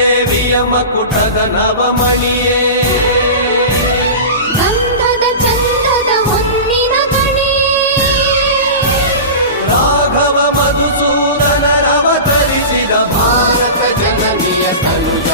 ದೇವಿಯ ಮಕುಟದ ನವಮಣಿಯೇ ಗಂಧದ ಚಂದದ ಹೊನ್ನಿನ ಗಣಿ ರಾಘವ ಮಧುಸೂದನರವತರಿಸಿದ ಭಾರತ ಜನನಿಯ ತನುಜ